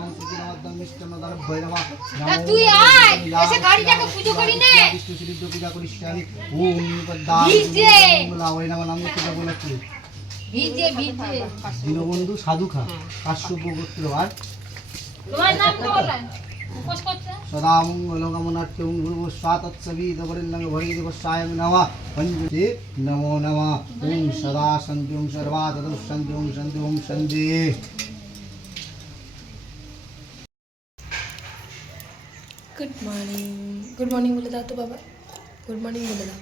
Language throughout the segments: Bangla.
সদামং সুচিরমদ্দং মিষ্টন্নদারভ্যৈ নমঃ তুই আয় এসে গাড়িটাকে পুজো করি নে বিষ্ণু সিদ্ধ পূজা করিষ্যামি ওম পদ্মা ভিজে লাওয় নমঃ নাম পূজা বলছি ভিজে দীনবন্ধু সাধুখা কাশ্যপ গোত্র আর তোমার নাম কি বললেন উপোস করতে সদামঙ্গলং কামনার্থং গুরু স্বাতৎসবিতবরিন্দং ভরিদেবস্যায় নমঃ পঞ্চে নমো নমঃ ওম সদা সন্তি ওম সর্বাদৌ সন্তি ওম সন্তি ওম সন্তি। গুড মর্নিং বলে দাও তো বাবা, গুড মর্নিং বলে দাও।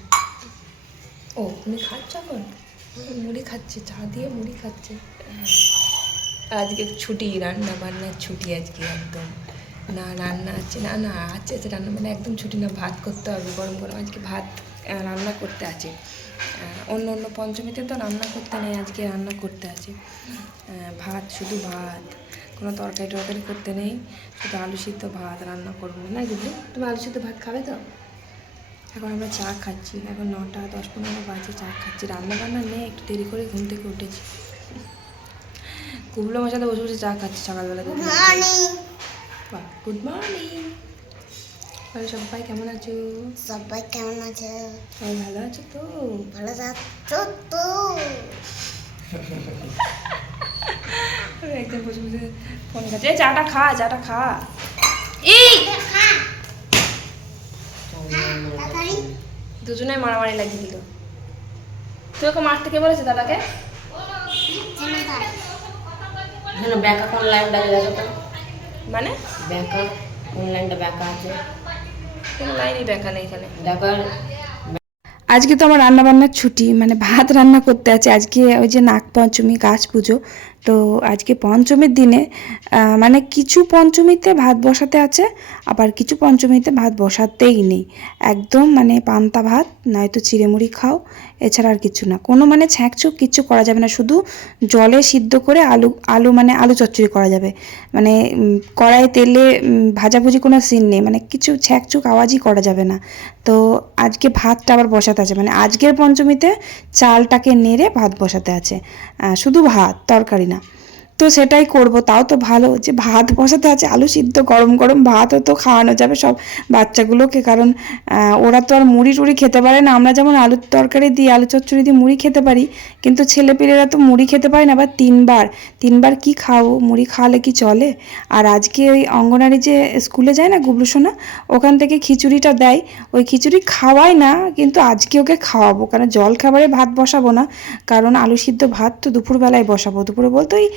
ও তুমি খাচ্ছ এখন? মুড়ি খাচ্ছে, চা দিয়ে মুড়ি খাচ্ছে। আজকে ছুটি, রান্না বান্নার ছুটি আজকে একদম। না রান্না আছে, না না আছে রান্না, মানে একদম ছুটি না, ভাত করতে হবে গরম গরম। আজকে ভাত রান্না করতে আছে। অন্য অন্য পঞ্চমীতে তো রান্না করতে নেই, আজকে রান্না করতে আছে। ভাত, শুধু ভাত, কোনো তরকারি টরকারি করতে নেই, শুধু আলু সিদ্ধ ভাত রান্না করবো না। বুঝলি তুমি আলু সিদ্ধ ভাত খাবে তো? এখন আমরা চা খাচ্ছি, এখন 9টা 10-15 বাজে, চা খাচ্ছি। রান্না বান্না নেই, একটু দেরি করে ঘুম থেকে উঠেছি। কুবলো আমার সাথে বসে বসে চা খাচ্ছি সকালবেলা। বাহ, গুড মর্নিং। সবাই কেমন আছো? সবাই কেমন আছে? সবাই ভালো আছো তো? ভালো আছো তো? একদম বসে বসে ফোন খাচ্ছে। চাটা খা, চাটা খা। এই দুজনে মারামারি লাগিয়ে দিল। তুই ওকে মারতে কে বলেছে দাদাকে? ব্যাকা কোন লাইনটা দেখো তো, মানে ব্যাকা কোন লাইনটা ব্যাকা আছে? কোনো লাইনই দেখা নেই এখানে। দেখো আজকে তো আমার রান্না বান্নার ছুটি, মানে ভাত রান্না করতে আছে। আজকে ওই যে নাগ পঞ্চমী, গাছ পুজো, তো আজকে পঞ্চমীর দিনে মানে কিছু পঞ্চমীতে ভাত বসাতে আছে, আবার কিছু পঞ্চমীতে ভাত বসাতেই নেই। একদম মানে পান্তা ভাত, নয়তো চিড়েমুড়ি খাও, এছাড়া আর কিছু না। কোনো মানে ছ্যাঁকচুক কিচ্ছু করা যাবে না, শুধু জলে সিদ্ধ করে আলু মানে আলু চচ্চড়ি করা যাবে। মানে কড়াইয়ে তেলে ভাজাভুজি কোনো সিন নেই, মানে কিছু ছ্যাঁকচুক আওয়াজই করা যাবে না। তো আজকে ভাতটা আবার বসাতে আছে, মানে আজকের পঞ্চমীতে চালটাকে নেড়ে ভাত বসাতে আছে, শুধু ভাত, তরকারি না। তো সেটাই করব। তাও তো ভালো যে ভাত বসাতে আছে, আলু সিদ্ধ গরম গরম ভাতও তো খাওয়ানো যাবে সব বাচ্চাগুলোকে, কারণ ওরা তো আর মুড়ি টুড়ি খেতে পারে না। আমরা যেমন আলুর তরকারি দিয়ে, আলু চচ্চড়ি দিয়ে মুড়ি খেতে পারি, কিন্তু ছেলেপিলেরা তো মুড়ি খেতে পারে না। আবার তিনবার কি খাবো, মুড়ি খাওয়ালে কি চলে? আর আজকে ওই অঙ্গনারী যে স্কুলে যায় না গুবলু সোনা, ওখান থেকে খিচুড়িটা দেয়, ওই খিচুড়ি খাওয়াই না, কিন্তু আজকে ওকে খাওয়াবো। কারণ জল খাবারে ভাত বসাবো না, কারণ আলু সিদ্ধ ভাত তো দুপুরবেলায় বসাবো। দুপুরে বলতে ওই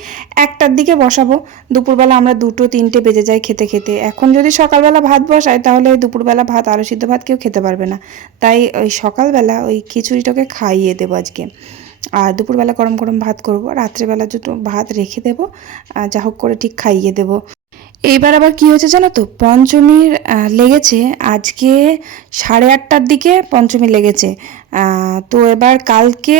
1টার দিকে বসাবো। দুপুরবেলা আমরা 2-3টে বেজে যাই খেতে খেতে। এখন যদি সকালবেলা ভাত বসাই, তাহলে দুপুরবেলা ভাত, আলু সিদ্ধ ভাত কেউ খেতে পারবে না। তাই ওই সকালবেলা ওই খিচুড়িটাকে খাইয়ে দেবো আজকে। আর দুপুরবেলা গরম গরম ভাত করবো, রাত্রেবেলা দুটো ভাত রেখে দেবো, যা হোক করে ঠিক খাইয়ে দেবো। এইবার আবার কি হয়েছে জানো তো, পঞ্চমীর লেগেছে আজকে 8:30টার দিকে পঞ্চমী লেগেছে। তো এবার কালকে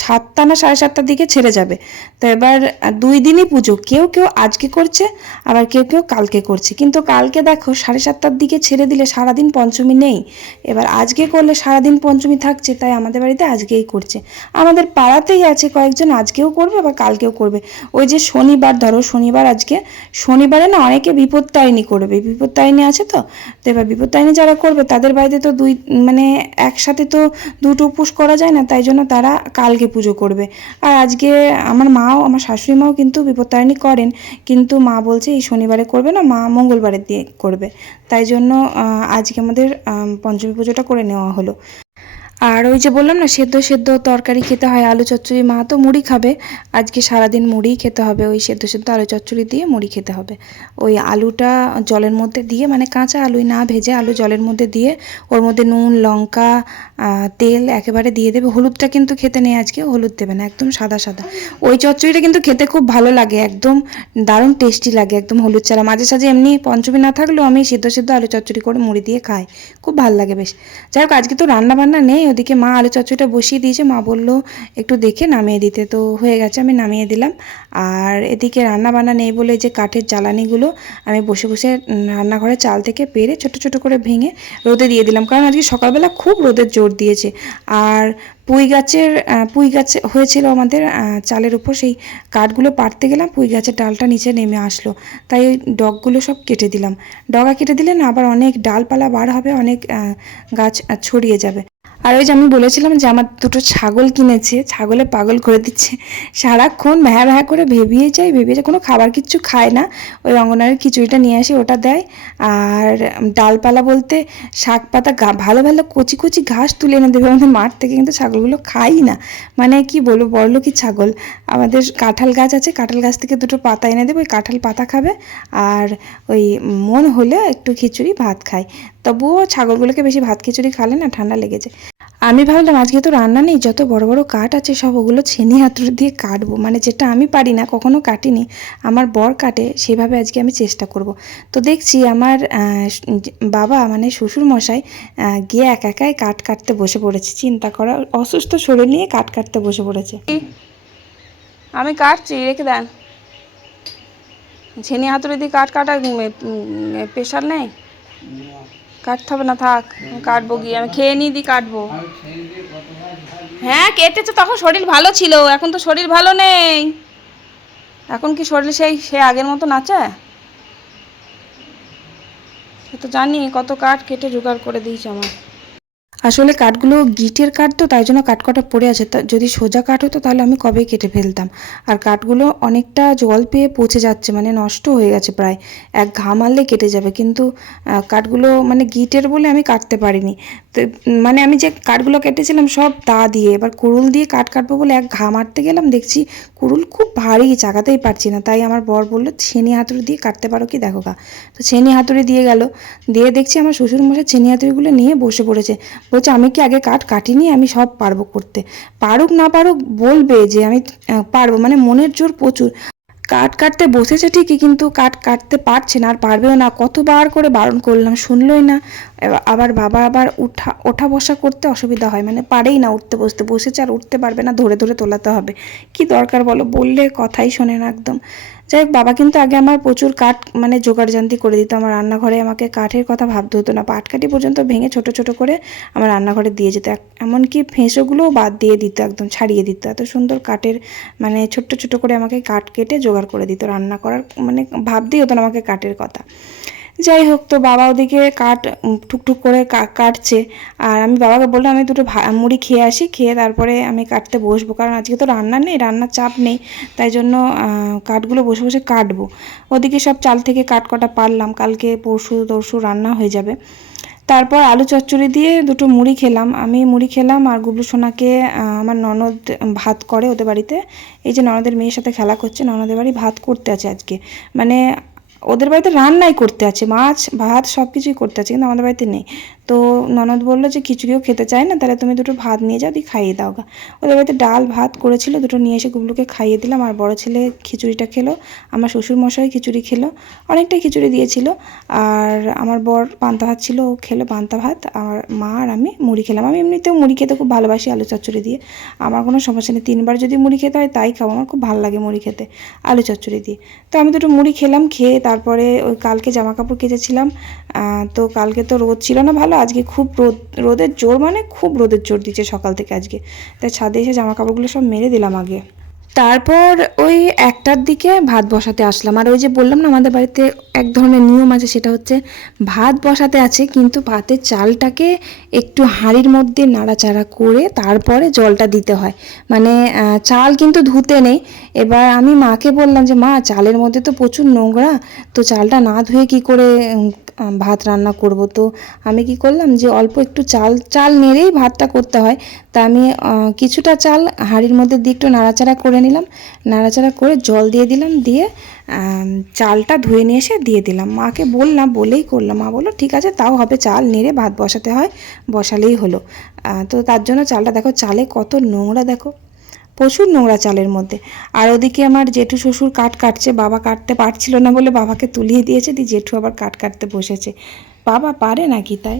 7টা না 7:30টার দিকে ছেড়ে যাবে। তো এবার 2 দিনই পুজো, কেউ কেউ আজকে করছে, আবার কেউ কেউ কালকে করছে। কিন্তু কালকে দেখো 7:30টার দিকে ছেড়ে দিলে সারাদিন পঞ্চমী নেই। এবার আজকে করলে সারাদিন পঞ্চমী থাকছে, তাই আমাদের বাড়িতে আজকেই করছে। আমাদের পাড়াতেই আছে কয়েকজন, আজকেও করবে আবার কালকেও করবে। ওই যে শনিবার, ধরো শনিবার, আজকে শনিবারে না অনেকে বিপত্তারিণী করবে, বিপত্তারিণী আছে তো এবার বিপত্তারিণী যারা করবে তাদের বাড়িতে তো মানে একসাথে তো দুটো উপোস করা যায় না, তাই জন্য তারা কালকে পুজো করবে। আর আজকে আমার মাও, আমার শাশুড়ি মাও কিন্তু বিপত্তারিণী করেন, কিন্তু মা বলছে এই শনিবারে করবে না, মা মঙ্গলবারের দিয়ে করবে। তাই জন্য আজকে আমাদের পঞ্চমী পুজোটা করে নেওয়া হলো। আর ওই যে বললাম না, সেদ্ধ সেদ্ধ তরকারি খেতে হয়, আলু চচ্চড়ি। মা তো মুড়ি খাবে, আজকে সারাদিন মুড়িই খেতে হবে। ওই সেদ্ধ সেদ্ধ আলু চচ্চড়ি দিয়ে মুড়ি খেতে হবে। ওই আলুটা জলের মধ্যে দিয়ে, মানে কাঁচা আলুই না ভেজে, আলু জলের মধ্যে দিয়ে ওর মধ্যে নুন, লঙ্কা, তেল একেবারে দিয়ে দেবে। হলুদটা কিন্তু খেতে নেই আজকে, হলুদ দেবে না, একদম সাদা সাদা। ওই চচ্চড়িটা কিন্তু খেতে খুব ভালো লাগে, একদম দারুণ টেস্টি লাগে, একদম হলুদ ছাড়া। মাঝে সাঝে এমনি পঞ্চমী না থাকলেও আমি সেদ্ধ সেদ্ধ আলু চচ্চড়ি করে মুড়ি দিয়ে খাই, খুব ভালো লাগে বেশ। যাই হোক, আজকে তো রান্না বান্না নেই, ওদিকে মা আলু চচ্চড়িটা বসিয়ে দিয়েছে, মা বলল একটু দেখে নামিয়ে দিতে, তো হয়ে গেছে, আমি নামিয়ে দিলাম। আর এদিকে রান্না বান্না নেই বলে যে কাঠের জ্বালানিগুলো আমি বসে বসে রান্নাঘরে চাল থেকে পেরে ছোট ছোট করে ভেঙে রোদে দিয়ে দিলাম, কারণ আজকে সকালবেলা খুব রোদের জোর দিয়েছে। আর পুঁই গাছ হয়েছিল আমাদের চালের উপর, সেই কাঠগুলো পাড়তে গেলাম, পুঁই গাছের ডালটা নিচে নেমে আসলো, তাই ওই ডগগুলো সব কেটে দিলাম। ডগা কেটে দিলে না আবার অনেক ডালপালা বার হবে, অনেক গাছ ছড়িয়ে যাবে। আর ওই যে আমি বলেছিলাম যে আমার দুটো ছাগল কিনেছে, ছাগলে পাগল করে দিচ্ছে, সারাক্ষণ ভ্যা ভ্যা করে ভেবিয়ে যায়, কোনো খাবার কিচ্ছু খায় না। ওই অঙ্গনারীর খিচুড়িটা নিয়ে আসি, ওটা দেয়। আর ডালপালা বলতে শাক পাতা, ভালো ভালো কচি কচি ঘাস তুলে এনে দেবে আমাদের মাঠ থেকে, কিন্তু ছাগলগুলো খাই না। মানে কি বলবো, বড়লোকি ছাগল। আমাদের কাঁঠাল গাছ আছে, কাঁঠাল গাছ থেকে দুটো পাতা এনে দেবে, ওই কাঁঠাল পাতা খাবে, আর ওই মন হলে একটু খিচুড়ি ভাত খায়। তবুও ছাগলগুলোকে বেশি ভাত খিচুড়ি খালে না ঠান্ডা লেগেছে। আমি ভাবলাম আজকে তো রান্না নেই, যত বড় বড় কাঠ আছে সব ওগুলো ছেনি হাতুড়ি দিয়ে কাটবো, মানে যেটা আমি পারি না, কখনো কাটিনি, আমার বর কাটে, সেভাবে আজকে আমি চেষ্টা করব। তো দেখছি আমার বাবা মানে শ্বশুর মশাই গিয়ে একা একাই কাঠ কাটতে বসে পড়েছে, চিন্তা করা, অসুস্থ শরীর নিয়ে কাঠ কাটতে বসে পড়েছে। আমি কাটছি, রেখে দেন। ছেনি হাতুড়ি দিয়ে কাঠ কাটা প্রেশার নেই, কাটতে হবে না, থাক, কাটবো গিয়ে, আমি খেয়ে নিয়ে দিয়ে কাটবো। হ্যাঁ কেটেছে, তখন শরীর ভালো ছিল, এখন তো শরীর ভালো নেই। এখন কি শরীর সেই আগের মতো আছে? সে তো জানি কত কাঠ কেটে জোগাড় করে দিয়েছে আমার। আসলে কাঠগুলো গিটের কাঠ তো, তাই জন্য কাঠ কটা পড়ে আছে, যদি সোজা কাঠ হতো তাহলে আমি কবে কেটে ফেলতাম। আর কাঠগুলো অনেকটা জল পেয়ে পচে যাচ্ছে, মানে নষ্ট হয়ে গেছে প্রায়, এক ঘা মারলে কেটে যাবে, কিন্তু কাঠগুলো মানে গিটের বলে আমি কাটতে পারিনি। তো মানে আমি যে কাঠগুলো কেটেছিলাম সব দা দিয়ে, এবার কুড়ুল দিয়ে কাঠ কাটবো বলে এক ঘা মারতে গেলাম, দেখছি কুড়ুল খুব ভারী, চাকাতেই পারছি না, তাই আমার বর বললো ছেনি হাতুড়ি দিয়ে কাটতে পারো কি দেখো গা। তো ছেনি হাতুড়ি দিয়ে গেল, দিয়ে দেখছি আমার শ্বশুরমশাই ছেনি হাতুড়িগুলো নিয়ে বসে পড়েছে, বলছে আমি কি আগে কাঠ কাটিনি, আমি সব পারবো করতে। পারুক না পারুক বলবে যে আমি পারবো, মানে মনের জোর প্রচুর। কাঠ কাটতে বসেছে ঠিকই, কিন্তু কাঠ কাটতে পারছে না, আর পারবেও না, কতবার করে বারণ করলাম, শুনলই না। আবার বাবা আবার ওঠা বসা করতে অসুবিধা হয়, মানে পারেই না উঠতে বসতে, বসেছে আর উঠতে পারবে না, ধরে ধরে তোলাতে হবে, কি দরকার বলো, বললে কথাই শোনে না একদম। যাই হোক, বাবা কিন্তু আগে আমার প্রচুর কাঠ মানে জোগাড়জান্তি করে দিত, আমার রান্নাঘরে আমাকে কাঠের কথা ভাবতে হতো না, পাটকাঠি পর্যন্ত ভেঙে ছোট ছোট করে আমার রান্নাঘরে দিয়ে যেত, এমনকি ফেঁসোগুলোও বাদ দিয়ে দিত, একদম ছাড়িয়ে দিত, এত সুন্দর কাঠের মানে ছোট্ট ছোট করে আমাকে কাঠ কেটে জোগাড় করে দিত, রান্না করার মানে ভাবতেই হতো না আমাকে কাঠের কথা। যাই হোক, তো বাবা ওদিকে কাঠ ঠুকঠুক করে কাটছে, আর আমি বাবাকে বললাম আমি দুটো মুড়ি খেয়ে আসি, খেয়ে তারপরে আমি কাটতে বসবো, কারণ আজকে তো রান্না নেই, রান্নার চাপ নেই, তাই জন্য কাঠগুলো বসে বসে কাটবো। ওদিকে সব চাল থেকে কাঠ কটা পারলাম, কালকে পরশু রান্না হয়ে যাবে। তারপর আলু চচ্চড়ি দিয়ে দুটো মুড়ি খেলাম, আমি মুড়ি খেলাম, আর গুবলু সোনাকে আমার ননদ ভাত করে ওদের বাড়িতে, এই যে ননদের মেয়ের সাথে খেলা করছে, ননদের বাড়ি ভাত করতে আছে আজকে, মানে ওদের বাড়িতে রান্নাই করতে আছে, মাছ ভাত সব কিছুই করতে আছে, কিন্তু আমাদের বাড়িতে নেই। তো ননদ বললো যে খিচুড়িও খেতে চায় না, তাহলে তুমি দুটো ভাত নিয়ে যাও, দিয়ে খাইয়ে দাও গা। ওদের বাড়িতে ডাল ভাত করেছিল, দুটো নিয়ে এসে গুবলুকে খাইয়ে দিলাম, আর বড় ছেলে খিচুড়িটা খেলো, আমার শ্বশুর মশাই খিচুড়ি খেলো, অনেকটাই খিচুড়ি দিয়েছিল, আর আমার বর পান্তা ভাত ছিল, ও খেলো পান্তা ভাত, আর মা আর আমি মুড়ি খেলাম। আমি এমনিতেও মুড়ি খেতে খুব ভালোবাসি, আলু চচ্চড়ি দিয়ে, আমার কোনো সমস্যা নেই, 3বার যদি মুড়ি খেতে হয় তাই খাবো, আমার খুব ভালো লাগে মুড়ি খেতে আলু চচ্চড়ি দিয়ে। তো আমি দুটো মুড়ি খেলাম, খেয়ে তারপরে ওই কালকে জামা কাপড় কেচেছিলাম, তো কালকে তো রোদ ছিল না ভালো, আজকে খুব রোদের জোর, মানে খুব রোদের জোর দিচ্ছে সকাল থেকে আজকে, তাই ছাদে এসে জামা কাপড়গুলো সব মেরে দিলাম আগে। তারপর ওই 1টার দিকে ভাত বসাতে আসলাম, আর ওই যে বললাম না আমাদের বাড়িতে এক ধরনের নিয়ম আছে, সেটা হচ্ছে ভাত বসাতে আছে, কিন্তু ভাতের চালটাকে একটু হাঁড়ির মধ্যে নাড়াচাড়া করে তারপরে জলটা দিতে হয়, মানে চাল কিন্তু ধুতে নেই। এবার আমি মাকে বললাম যে মা, চালের মধ্যে তো প্রচুর নোংরা, তো চালটা না ধুয়ে কি করে ভাত রান্না করব। তো আমি কি করলাম যে অল্প একটু চাল নেড়েই ভাতটা করতে হয়, তা আমি কিছুটা চাল হাঁড়ির মধ্যে দিয়ে একটু নাড়াচাড়া করে নিলাম, নাড়াচাড়া করে জল দিয়ে দিলাম, দিয়ে চালটা ধুয়ে নিয়ে এসে দিয়ে দিলাম। মাকে বললাম, বলেই করলাম, মা বললো ঠিক আছে তাও হবে, চাল নেড়ে ভাত বসাতে হয়, বসালেই হলো। তো তার জন্য চালটা দেখো, চালে কত নোংরা দেখো, প্রচুর নোংরা চালের মধ্যে। আর ওদিকে আমার জেঠু শ্বশুর কাঠ কাটছে, বাবা কাটতে পারছিল না বলে বাবাকে তুলিয়ে দিয়েছে, দিয়ে জেঠু আবার কাঠ কাটতে বসেছে, বাবা পারে নাকি তাই।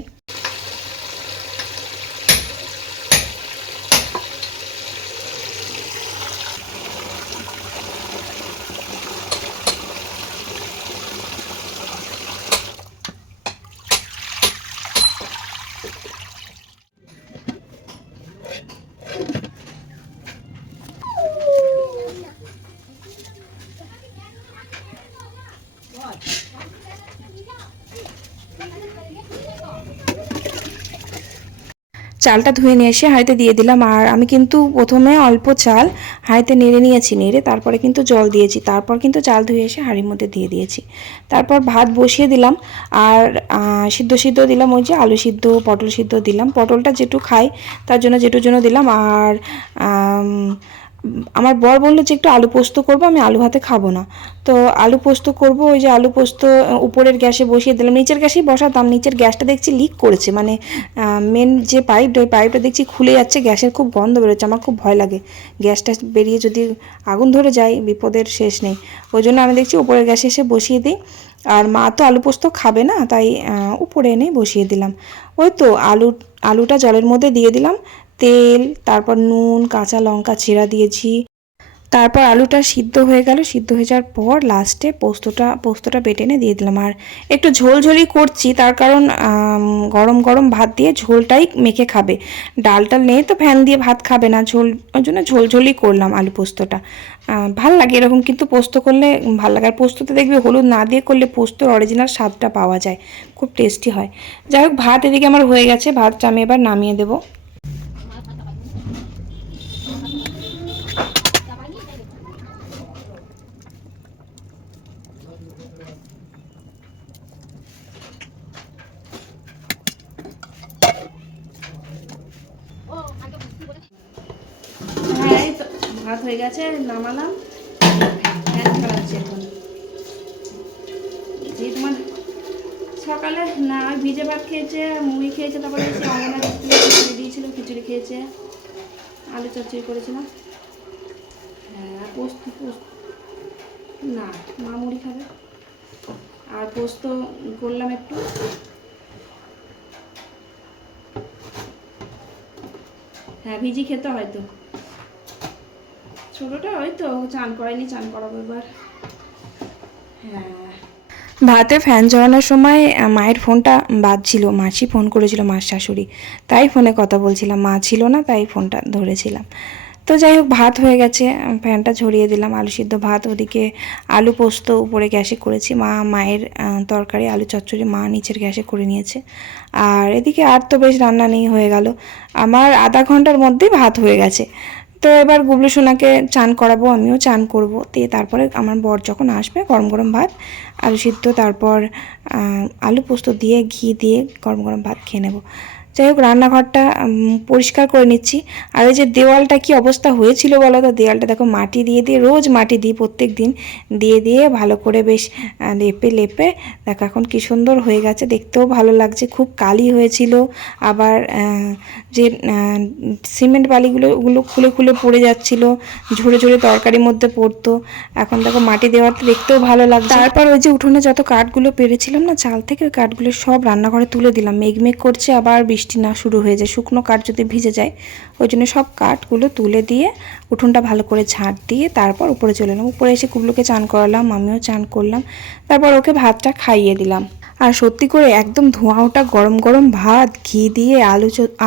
চালটা ধুয়ে নিয়ে এসে হাঁড়িতে দিয়ে দিলাম। আর আমি কিন্তু প্রথমে অল্প চাল হাঁড়িতে নেড়ে নিয়েছি, নেড়ে তারপরে কিন্তু জল দিয়েছি, তারপর কিন্তু চাল ধুয়ে এসে হাঁড়ির মধ্যে দিয়ে দিয়েছি। তারপর ভাত বসিয়ে দিলাম আর সিদ্ধ দিলাম, ওই যে আলু সিদ্ধ পটল সিদ্ধ দিলাম, পটলটা যেটু খাই তার জন্য যেটুর জন্য দিলাম। আর আমার বর বললো যে একটু আলু পোস্ত করবো, আমি আলু ভাতে খাবো না, তো আলু পোস্ত করব। ওই যে আলু পোস্ত উপরের গ্যাসে বসিয়ে দিলাম, নিচের গ্যাসেই বসাতাম, নিচের গ্যাসটা দেখছি লিক করেছে, মানে মেন যে পাইপটা ওই পাইপটা দেখছি খুলে যাচ্ছে, গ্যাসের খুব গন্ধ বেরোচ্ছে, আমার খুব ভয় লাগে গ্যাসটা বেরিয়ে যদি আগুন ধরে যায় বিপদের শেষ নেই। ওই জন্য আমি দেখছি উপরের গ্যাসে এসে বসিয়ে দিই। আর মা তো আলু পোস্ত খাবে না, তাই উপরে এনে বসিয়ে দিলাম। ওই তো আলুটা জলের মধ্যে দিয়ে দিলাম, তেল, তারপর নুন, কাঁচা লঙ্কা চিরা দিয়েছি। তারপর আলুটা সিদ্ধ হয়ে গেল, সিদ্ধ হয়ে যাওয়ার পর লাস্টে পোস্তটা বেটে এনে দিয়ে দিলাম। আর একটু ঝোলঝোলি করছি, তার কারণ গরম গরম ভাত দিয়ে ঝোলটাই মেখে খাবে, ডাল নেই তো ফ্যান দিয়ে ভাত খাবে না, ওই জন্য ঝোলঝোলি করলাম আলু পোস্তটা। ভাল লাগে এরকম, কিন্তু পোস্ত করলে ভাল লাগে। আর পোস্ততে দেখবি হলুদ না দিয়ে করলে পোস্তর অরিজিনাল স্বাদটা পাওয়া যায়, খুব টেস্টি হয়। যাই হোক, ভাত এদিকে আমার হয়ে গেছে, ভাতটা আমি এবার নামিয়ে দেবো। হ্যাঁ, এই তো ভাত হয়ে গেছে, নামালাম, ফ্যান চালাচ্ছি এখন। এই তোমার সকালে না ভিজে ভাত খেয়েছে, মুড়ি খেয়েছে, তারপরে এসে অঙ্গনারী খিচুড়ি দিয়েছিল, খিচুড়ি খেয়েছে, আলু চচ্চড়ি করেছিলাম। হ্যাঁ, পোস্ত না, মা মুড়ি খাবে। আর পোস্ত করলাম একটু। হ্যাঁ, ভিজি খেতে হয়তো, ছোটোটা হয়তো চান করাইনি, চান করাবো এবার। হ্যাঁ, ভাতে ফ্যান চালানোর সময় মায়ের ফোনটা বাজছিল, মাসি ফোন করেছিল, মার শাশুড়ি, তাই ফোনে কথা বলছিলাম, মা ছিল না তাই ফোনটা ধরেছিলাম। তো যাই হোক, ভাত হয়ে গেছে, ফ্যানটা ঝরিয়ে দিলাম, আলু সিদ্ধ ভাত, ওদিকে আলু পোস্ত উপরে গ্যাসে করেছি, মায়ের তরকারি আলু চচ্চড়ি মা নিচের গ্যাসে করে নিয়েছে। আর এদিকে আর তো বেশ রান্না নেই, হয়ে গেল আমার আধা ঘন্টার মধ্যেই ভাত হয়ে গেছে। তো এবার গুবলু সোনাকে চান করাবো, আমিও চান করবো, দিয়ে তারপরে আমার বর যখন আসবে গরম গরম ভাত আলু সিদ্ধ, তারপর আলু পোস্ত দিয়ে ঘি দিয়ে গরম গরম ভাত খেয়ে নেবো। যাই হোক, রান্নাঘরটা পরিষ্কার করে নিচ্ছি। আর ওই যে দেওয়ালটা কি অবস্থা হয়েছিল বলো তো, দেওয়ালটা দেখো মাটি দিয়ে রোজ মাটি দিই, প্রত্যেক দিন দিয়ে ভালো করে বেশ লেপে দেখো এখন কি সুন্দর হয়ে গেছে, দেখতেও ভালো লাগছে, খুব কালি হয়েছিল। আবার যে সিমেন্ট বালিগুলো ওগুলো খুলে খুলে পড়ে যাচ্ছিল, ঝরে ঝরে তরকারির মধ্যে পড়তো, এখন দেখো মাটি দেওয়াতে দেখতেও ভালো লাগছে। তারপর ওই যে উঠোনে যত কাঠগুলো পেরেছিলাম না চাল থেকে, ওই কাঠগুলো সব রান্নাঘরে তুলে দিলাম, মেঘ করছে, আবার বৃষ্টি না শুরু হয়ে যায়, শুকনো কাঠ যদি ভিজে যায়, ওই জন্য সব কাঠগুলো তুলে দিয়ে উঠোনটা ভালো করে ঝাঁট দিয়ে তারপর উপরে চলে এলাম। উপরে এসে কুবলুকে চান করালাম, আমিও চান করলাম, তারপর ওকে ভাতটা খাইয়ে দিলাম। আর সত্যি করে একদম ধোঁয়া ওঠা গরম গরম ভাত, ঘি দিয়ে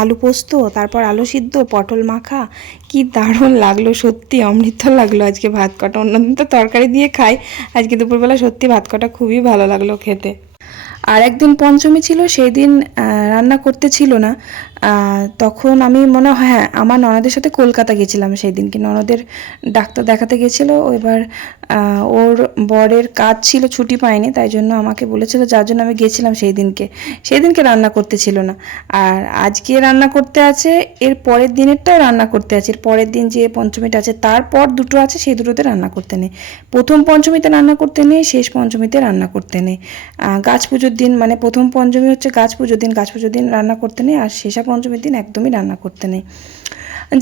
আলু পোস্ত, তারপর আলু সিদ্ধ, পটল মাখা, কি দারুণ লাগলো, সত্যি অমৃত লাগলো আজকে ভাত কটা। অন্যদিন তো তরকারি দিয়ে খাই, আজকে দুপুরবেলা সত্যি ভাত কটা খুবই ভালো লাগলো খেতে। আর একদিন পঞ্চমী ছিল, সেই দিন রান্না করতে ছিল না, তখন আমি মনে হয় হ্যাঁ আমার ননদের সাথে কলকাতা গেছিলাম সেই দিনকে, ননদের ডাক্তার দেখাতে গেছিলো, এবার ওর বরের কাজ ছিল, ছুটি পায়নি, তাই জন্য আমাকে বলেছিল, যার জন্য আমি গেছিলাম সেই দিনকে রান্না করতে ছিল না। আর আজকে রান্না করতে আছে, এর পরের দিনেরটাও রান্না করতে আছে, এর পরের দিন যে পঞ্চমীটা আছে তারপর দুটো আছে, সেই দুটোতে রান্না করতে নেই, প্রথম পঞ্চমীতে রান্না করতে নেই, শেষ পঞ্চমীতে রান্না করতে নেই। গাছ পুজোর দিন মানে প্রথম পঞ্চমী হচ্ছে গাছ পুজোর দিন রান্না করতে নেই, আর শেষা পঞ্চমীর দিন একদমই রান্না করতে নেই।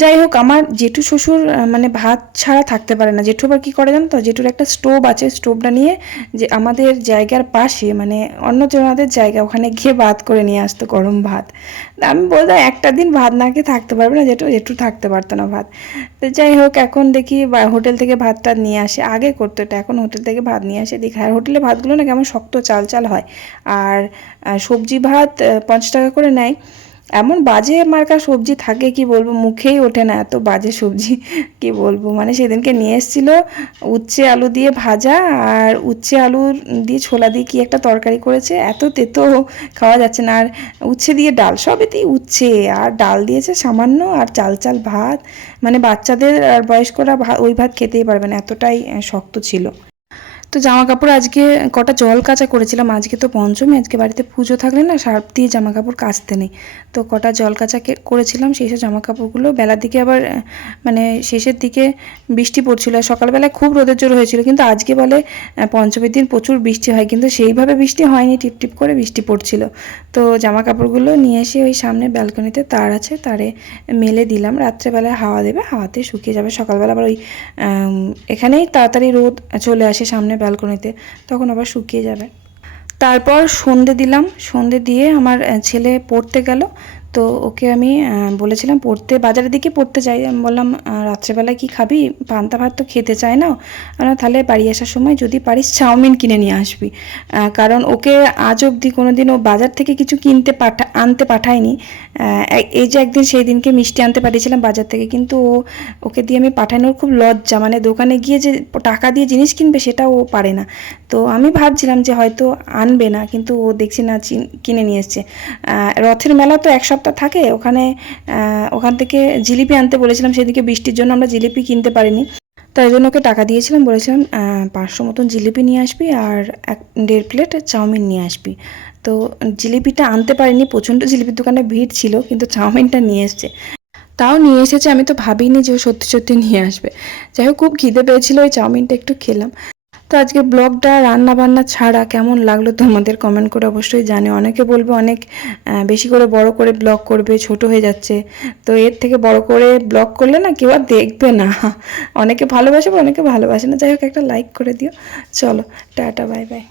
যাই হোক, আমার জেঠু শ্বশুর মানে ভাত ছাড়া থাকতে পারে না। জেঠু আবার কী করে জানো তো, জেঠুর একটা স্টোভ আছে, স্টোভটা নিয়ে যে আমাদের জায়গার পাশে মানে অন্য জনাদের জায়গা, ওখানে গিয়ে ভাত করে নিয়ে আসতো গরম ভাত। আমি বলতাম একটা দিন ভাত না খেয়ে থাকতে পারবে না, জেঠু থাকতে পারতো না ভাত। তো যাই হোক, এখন দেখি হোটেল থেকে ভাতটা নিয়ে আসে, আগে করতো এটা, এখন হোটেল থেকে ভাত নিয়ে আসে দেখি। আর হোটেলে ভাতগুলো না কেমন শক্ত চাল চাল হয়, আর সবজি ভাত 50 টাকা করে নেয়, এমন বাজে মার্কা সবজি থাকে কি বলবো, মুখেই ওঠে না, এত বাজে সবজি কি বলবো। মানে সেদিনকে নিয়ে এসেছিলো উচ্ছে আলু দিয়ে ভাজা, আর উচ্ছে আলু দিয়ে ছোলা দিয়ে কি একটা তরকারি করেছে, এত তেতো খাওয়া যাচ্ছে না। আর উচ্ছে দিয়ে ডাল, সবেতেই উচ্ছে আর ডাল দিয়েছে সামান্য, আর চাল চাল ভাত, মানে বাচ্চাদের আর বয়স্করা ওই ভাত খেতেই পারবে না, এতটাই শক্ত ছিল। তো জামা কাপড় আজকে কটা জল কাচা করেছিলাম, আজকে তো পঞ্চমী, আজকে বাড়িতে পুজো থাকলে না সার্ফ দিয়ে জামা কাপড় কাচতে নেই, তো কটা জল কাচা করেছিলাম। সেই সব জামা কাপড়গুলো বেলার দিকে আবার মানে শেষের দিকে বৃষ্টি পড়ছিল, আর সকালবেলায় খুব রোদের জোর হয়েছিল, কিন্তু আজকে বলে পঞ্চমীর দিন প্রচুর বৃষ্টি হয়, কিন্তু সেইভাবে বৃষ্টি হয়নি, টিপটিপ করে বৃষ্টি পড়ছিল। তো জামা কাপড়গুলো নিয়ে এসে ওই সামনে ব্যালকনিতে তার আছে, তারে মেলে দিলাম, রাত্রেবেলায় হাওয়া দেবে, হাওয়াতে শুকিয়ে যাবে। সকালবেলা আবার ওই এখানেই তাড়াতাড়ি রোদ চলে আসে সামনে ব্যালকনিতে, তখন আবার শুকিয়ে যাবে। তারপর সন্ধে দিলাম, সন্ধে দিয়ে আমার ছেলে পড়তে গেল, তো ওকে আমি বলেছিলাম পড়তে, বাজারের দিকে পড়তে যাই, আমি বললাম রাত্রেবেলায় কি খাবি, পান্তা ভাত তো খেতে চায় না, তাহলে বাড়ি আসার সময় যদি পারিস চাউমিন কিনে নিয়ে আসবি, কারণ ওকে আজ অবধি কোনো দিন ও বাজার থেকে কিছু আনতে পাঠায়নি। এই যে একদিন সেই দিনকে মিষ্টি আনতে পাঠিয়েছিলাম বাজার থেকে, কিন্তু ওকে দিয়ে আমি পাঠানোর খুব লজ্জা, মানে দোকানে গিয়ে যে টাকা দিয়ে জিনিস কিনবে সেটা ও পারে না। তো আমি ভাবছিলাম যে হয়তো আনবে না, কিন্তু ও দেখছি না কিনে নিয়ে এসছে। রথের মেলা তো এক সপ্তাহ থাকে, ওখান থেকে জিলিপি আনতে বলেছিলাম, সেদিকে বৃষ্টির জন্য আমরা জিলিপি কিনতে পারিনি, তাই জন্য ওকে টাকা দিয়েছিলাম, বলেছিলাম 500 মতন জিলিপি নিয়ে আসবি আর 1.5 প্লেট চাউমিন নিয়ে আসবি। তো জিলিপিটা আনতে পারিনি, প্রচণ্ড জিলিপির দোকানে ভিড় ছিল, কিন্তু চাউমিনটা নিয়ে এসছে। তাও নিয়ে এসেছে, আমি তো ভাবিনি যে ও সত্যি সত্যি নিয়ে আসবে। যাই হোক, খুব খিদে পেয়েছিল, ওই চাউমিনটা একটু খেলাম। তো আজকে ব্লগটা রান্না বান্না ছাড়া কেমন লাগলো তোমাদের কমেন্ট করে অবশ্যই জানে। অনেকে বলবে অনেক বেশি করে বড় করে ব্লগ করবে, ছোট হয়ে যাচ্ছে, তো এর থেকে বড় করে ব্লগ করলে না কেউ আর দেখবে না, অনেকে ভালোবাসে, অনেকে ভালোবাসে না। যাই হোক, একটা লাইক করে দিও। চলো, টাটা, বাই বাই।